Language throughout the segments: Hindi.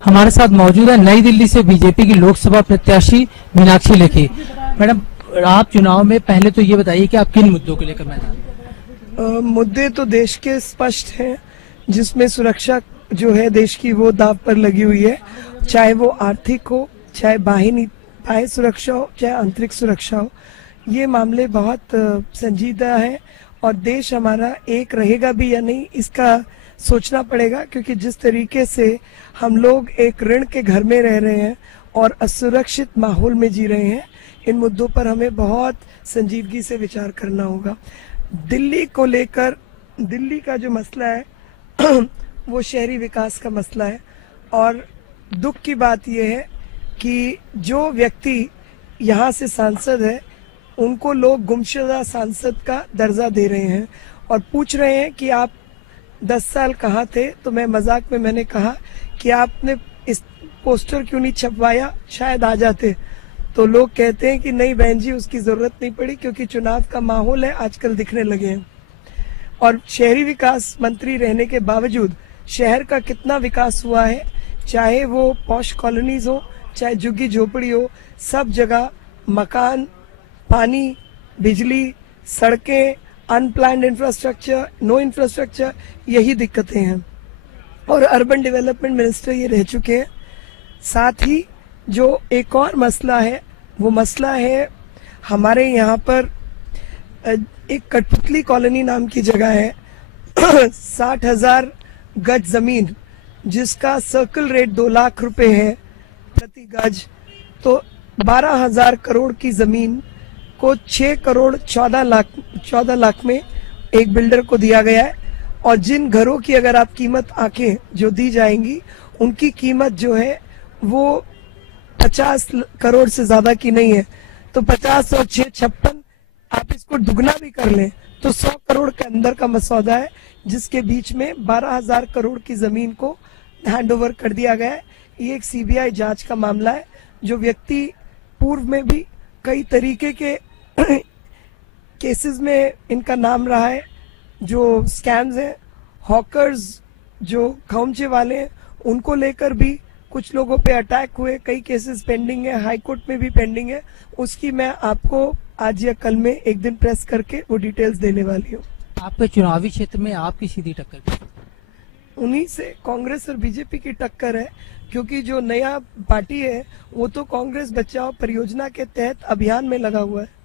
हमारे साथ मौजूद है नई दिल्ली से बीजेपी की लोकसभा प्रत्याशी मीनाक्षी लेखी। मैडम, आप चुनाव में पहले तो ये बताइए कि आप किन मुद्दों को लेकर मैदान? मुद्दे तो देश के स्पष्ट हैं, जिसमें सुरक्षा जो है देश की वो दांव पर लगी हुई है। चाहे वो आर्थिक हो, चाहे बाह्य सुरक्षा हो, चाहे आंतरिक सुरक्षा हो, ये मामले बहुत संजीदा है और देश हमारा एक रहेगा भी या नहीं इसका सोचना पड़ेगा, क्योंकि जिस तरीके से हम लोग एक ऋण के घर में रह रहे हैं और असुरक्षित माहौल में जी रहे हैं, इन मुद्दों पर हमें बहुत संजीदगी से विचार करना होगा। दिल्ली को लेकर, दिल्ली का जो मसला है वो शहरी विकास का मसला है और दुख की बात यह है कि जो व्यक्ति यहाँ से सांसद है उनको लोग गुमशुदा सांसद का दर्जा दे रहे हैं और पूछ रहे हैं कि आप 10 साल कहाँ थे। तो मैं मजाक में मैंने कहा कि आपने इस पोस्टर क्यों नहीं छपवाया, शायद आ जाते। तो लोग कहते हैं कि नहीं बहन जी, उसकी जरूरत नहीं पड़ी क्योंकि चुनाव का माहौल है, आजकल दिखने लगे हैं। और शहरी विकास मंत्री रहने के बावजूद शहर का कितना विकास हुआ है, चाहे वो पॉश कॉलोनीज हो, चाहे झुग्गी झोपड़ी हो, सब जगह मकान, पानी, बिजली, सड़कें, अनप्लान्ड इंफ्रास्ट्रक्चर, नो इंफ्रास्ट्रक्चर, यही दिक्कतें हैं और अर्बन डेवलपमेंट मिनिस्टर ये रह चुके हैं। साथ ही जो एक और मसला है वो मसला है हमारे यहाँ पर एक कठपुतली कॉलोनी नाम की जगह है 60,000 गज जमीन, जिसका सर्कल रेट 2 लाख रुपए है प्रति गज। तो 12,000 करोड़ की जमीन को 6 करोड़ 14 लाख में एक बिल्डर को दिया गया है और जिन घरों की अगर आप कीमत आंकें जो दी जाएंगी, उनकी कीमत जो है वो 50 करोड़ से ज्यादा की नहीं है। तो 50 और 6 56, आप इसको दुगना भी कर लें तो 100 करोड़ के अंदर का मसौदा है, जिसके बीच में 12,000 करोड़ की जमीन को हैंडओवर कर दिया गया है। ये एक सीबीआई जांच का मामला है। जो व्यक्ति पूर्व में भी कई तरीके के केसेस में इनका नाम रहा है, जो स्कैम्स हैं, हॉकर्स जो खौमचे वाले हैं, उनको लेकर भी कुछ लोगों पे अटैक हुए, कई केसेस पेंडिंग है, हाई कोर्ट में भी पेंडिंग है। उसकी मैं आपको आज या कल में एक दिन प्रेस करके वो डिटेल्स देने वाली हूँ। आपके चुनावी क्षेत्र में आपकी सीधी टक्कर? उन्हीं से कांग्रेस और बीजेपी की टक्कर है, क्योंकि जो नया पार्टी है वो तो कांग्रेस बचाओ परियोजना के तहत अभियान में लगा हुआ है।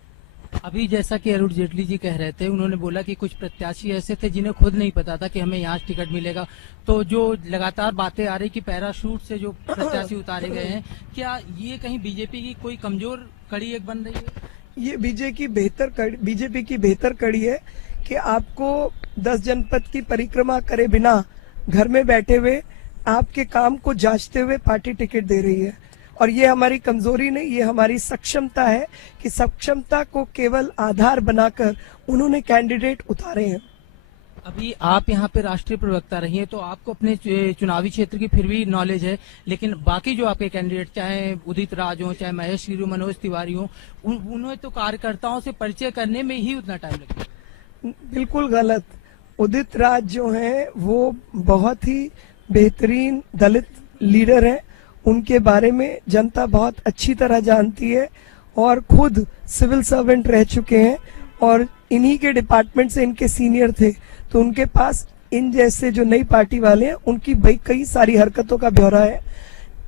अभी जैसा कि अरुण जेटली जी कह रहे थे, उन्होंने बोला कि कुछ प्रत्याशी ऐसे थे जिन्हें खुद नहीं पता था कि हमें यहाँ टिकट मिलेगा। तो जो लगातार बातें आ रही कि पैराशूट से जो प्रत्याशी उतारे गए हैं, क्या ये कहीं बीजेपी की कोई कमजोर कड़ी एक बन रही है? ये बीजेपी की बेहतर कड़ी है कि आपको 10 जनपद की परिक्रमा करे बिना घर में बैठे हुए आपके काम को जांचते हुए पार्टी टिकट दे रही है। और ये हमारी कमजोरी नहीं, ये हमारी सक्षमता है कि सक्षमता को केवल आधार बनाकर उन्होंने कैंडिडेट उतारे हैं। अभी आप यहाँ पे राष्ट्रीय प्रवक्ता रही हैं, तो आपको अपने चुनावी क्षेत्र की फिर भी नॉलेज है, लेकिन बाकी जो आपके कैंडिडेट, चाहे उदित राज हो, चाहे महेश गिरी, मनोज तिवारी हो, उन्हें तो कार्यकर्ताओं से परिचय करने में ही उतना टाइम लगता है। बिल्कुल गलत। उदित राज जो हैं वो बहुत ही बेहतरीन दलित लीडर हैं, उनके बारे में जनता बहुत अच्छी तरह जानती है और खुद सिविल सर्वेंट रह चुके हैं और इन्हीं के डिपार्टमेंट से इनके सीनियर थे। तो उनके पास इन जैसे जो नई पार्टी वाले हैं उनकी भाई कई सारी हरकतों का ब्यौरा है।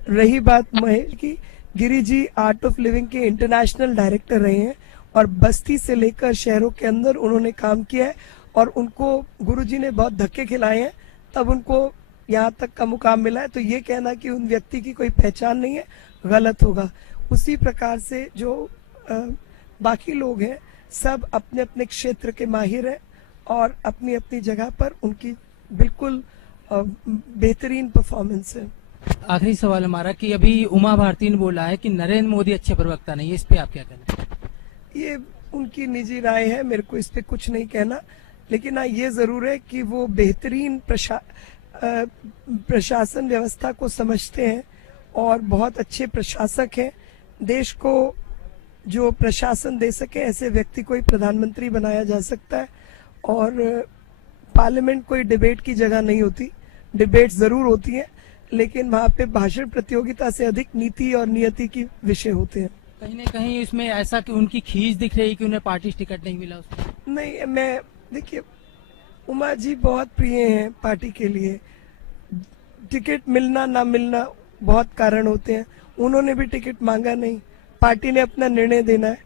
रही बात महेश की, Giri ji art of living के इंटरनेशनल डायरेक्टर रहे हैं और बस्ती से लेकर शहरों के अंदर उन्होंने काम किया है और उनको गुरुजी ने बहुत धक्के खिलाए हैं, तब उनको यहाँ तक का मुकाम मिला है। तो ये कहना कि उन व्यक्ति की कोई पहचान नहीं है, गलत होगा। उसी प्रकार से जो बाकी लोग हैं सब अपने अपने क्षेत्र के माहिर हैं और अपनी अपनी जगह पर उनकी बिल्कुल बेहतरीन परफॉर्मेंस है। आखिरी सवाल हमारा कि अभी उमा भारती ने बोला है कि नरेंद्र मोदी अच्छे प्रवक्ता नहीं है, इस पे आप क्या कहना है? ये उनकी निजी राय है, मेरे को इस पे कुछ नहीं कहना, लेकिन हाँ ये जरूर है कि वो बेहतरीन प्रशासन व्यवस्था को समझते हैं और बहुत अच्छे प्रशासक हैं। देश को जो प्रशासन दे सके ऐसे व्यक्ति को ही प्रधानमंत्री बनाया जा सकता है और पार्लियामेंट कोई डिबेट की जगह नहीं होती। डिबेट जरूर होती है, लेकिन वहाँ पे भाषण प्रतियोगिता से अधिक नीति और नियति की विषय होते हैं। कहीं ना कहीं इसमें ऐसा कि उनकी खींच दिख रही है कि उन्हें पार्टी टिकट नहीं मिला उसमें। नहीं, मैं देखिए, उमा जी बहुत प्रिय हैं पार्टी के लिए। टिकट मिलना ना मिलना बहुत कारण होते हैं, उन्होंने भी टिकट मांगा नहीं, पार्टी ने अपना निर्णय देना है।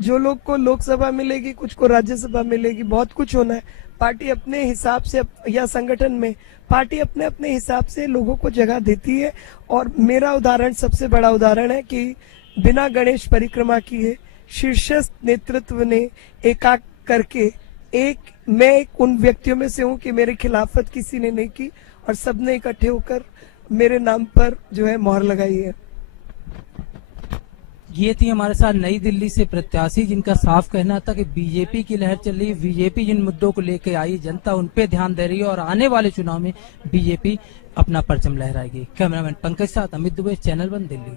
जो लोग को लोकसभा मिलेगी, कुछ को राज्यसभा मिलेगी, बहुत कुछ होना है। पार्टी अपने हिसाब से या संगठन में पार्टी अपने अपने हिसाब से लोगों को जगह देती है। और मेरा उदाहरण सबसे बड़ा उदाहरण है कि बिना गणेश परिक्रमा किए शीर्षस्थ नेतृत्व ने एकाक करके मैं उन व्यक्तियों में से हूँ कि मेरे खिलाफत किसी ने नहीं की और सबने इकट्ठे होकर मेरे नाम पर जो है मोहर लगाई है। ये थी हमारे साथ नई दिल्ली से प्रत्याशी जिनका साफ कहना था कि बीजेपी की लहर चल रही है, बीजेपी जिन मुद्दों को लेकर आई जनता उन पे ध्यान दे रही है और आने वाले चुनाव में बीजेपी अपना परचम लहराएगी। कैमरामैन पंकज साथ अमित दुबे, चैनल 1 दिल्ली।